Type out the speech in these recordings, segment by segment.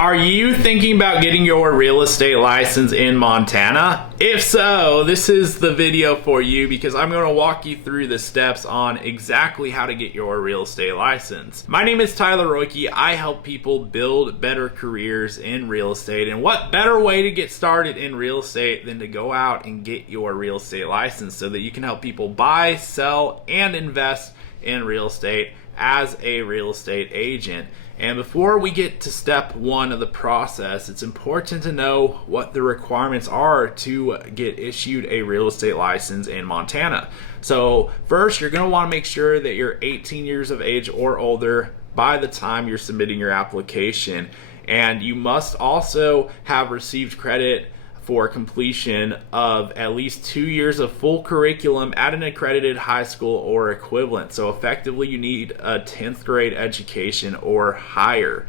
Are you thinking about getting your real estate license in Montana? If so, this is the video for you because I'm going to walk you through the steps on exactly how to get your real estate license. My name is Tyler Roicki. I help people build better careers in real estate, and what better way to get started in real estate than to go out and get your real estate license so that you can help people buy, sell, and invest in real estate as a real estate agent. And before we get to step one of the process, it's important to know what the requirements are to get issued a real estate license in Montana. So first, you're going to want to make sure that you're 18 years of age or older by the time you're submitting your application. And you must also have received credit for completion of at least 2 years of full curriculum at an accredited high school or equivalent. So effectively, you need a 10th grade education or higher.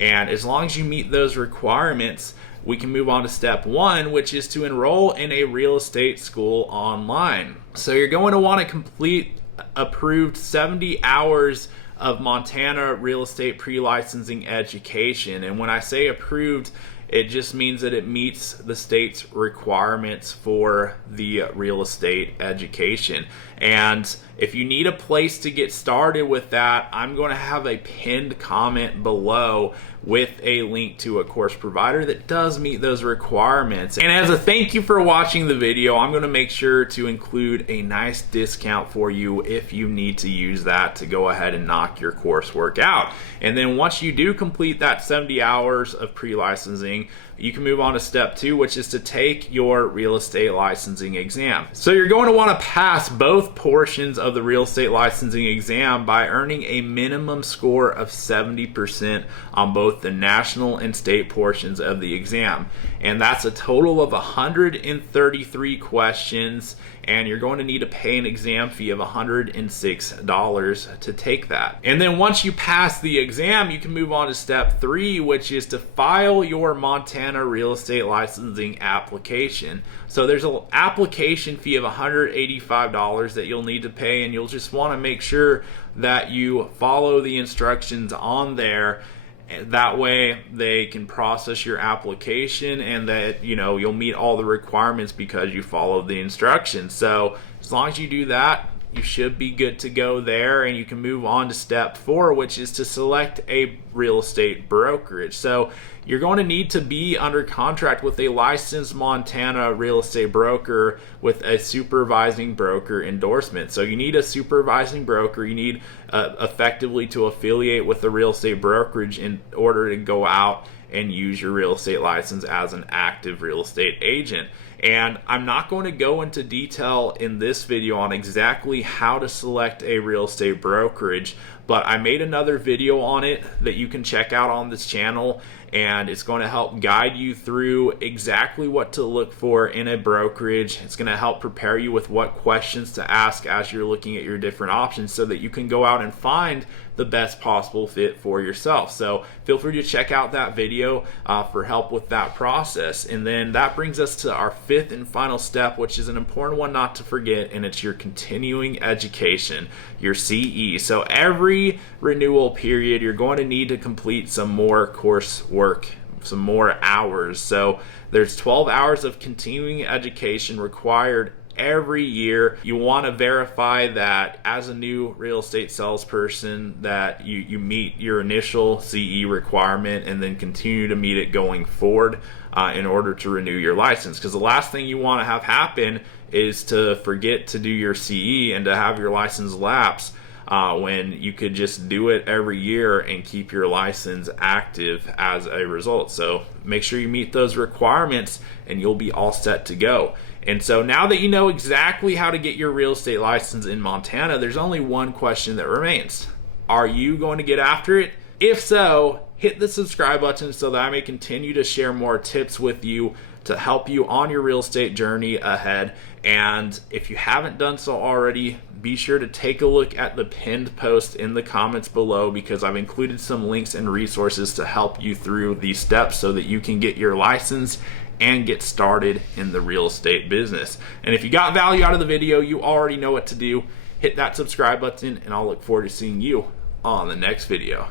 And as long as you meet those requirements, we can move on to step one, which is to enroll in a real estate school online. So you're going to want to complete approved 70 hours of Montana real estate pre-licensing education. And when I say approved, it just means that it meets the state's requirements for the real estate education. And if you need a place to get started with that, I'm going to have a pinned comment below with a link to a course provider that does meet those requirements. And as a thank you for watching the video, I'm going to make sure to include a nice discount for you if you need to use that to go ahead and knock your coursework out. And then once you do complete that 70 hours of pre-licensing, you can move on to step two, which is to take your real estate licensing exam. So you're going to want to pass both portions of the real estate licensing exam by earning a minimum score of 70% on both the national and state portions of the exam. And that's a total of 133 questions, and you're going to need to pay an exam fee of $106 to take that. And then once you pass the exam, you can move on to step three, which is to file your Montana real estate licensing application. So there's an application fee of $185 that you'll need to pay, and you'll just want to make sure that you follow the instructions on there. That way they can process your application, and that you'll meet all the requirements because you followed the instructions. So as long as you do that, you should be good to go there, and you can move on to step four, which is to select a real estate brokerage. So you're going to need to be under contract with a licensed Montana real estate broker with a supervising broker endorsement. So you need a supervising broker. You need effectively to affiliate with the real estate brokerage in order to go out and use your real estate license as an active real estate agent. And I'm not going to go into detail in this video on exactly how to select a real estate brokerage, but I made another video on it that you can check out on this channel, and it's going to help guide you through exactly what to look for in a brokerage. It's going to help prepare you with what questions to ask as you're looking at your different options so that you can go out and find the best possible fit for yourself. So feel free to check out that video for help with that process. And then that brings us to our fifth and final step, which is an important one not to forget, and it's your continuing education, your CE. So every renewal period, you're going to need to complete some more coursework, some more hours. So there's 12 hours of continuing education required every year. You want to verify that as a new real estate salesperson that you meet your initial CE requirement, and then continue to meet it going forward in order to renew your license. Because the last thing you want to have happen is to forget to do your CE and to have your license lapse when you could just do it every year and keep your license active as a result. So make sure you meet those requirements and you'll be all set to go. And so now that you know exactly how to get your real estate license in Montana, there's only one question that remains. Are you going to get after it? If so, hit the subscribe button so that I may continue to share more tips with you to help you on your real estate journey ahead. And if you haven't done so already, be sure to take a look at the pinned post in the comments below, because I've included some links and resources to help you through these steps so that you can get your license and get started in the real estate business. And if you got value out of the video, you already know what to do. Hit that subscribe button, and I'll look forward to seeing you on the next video.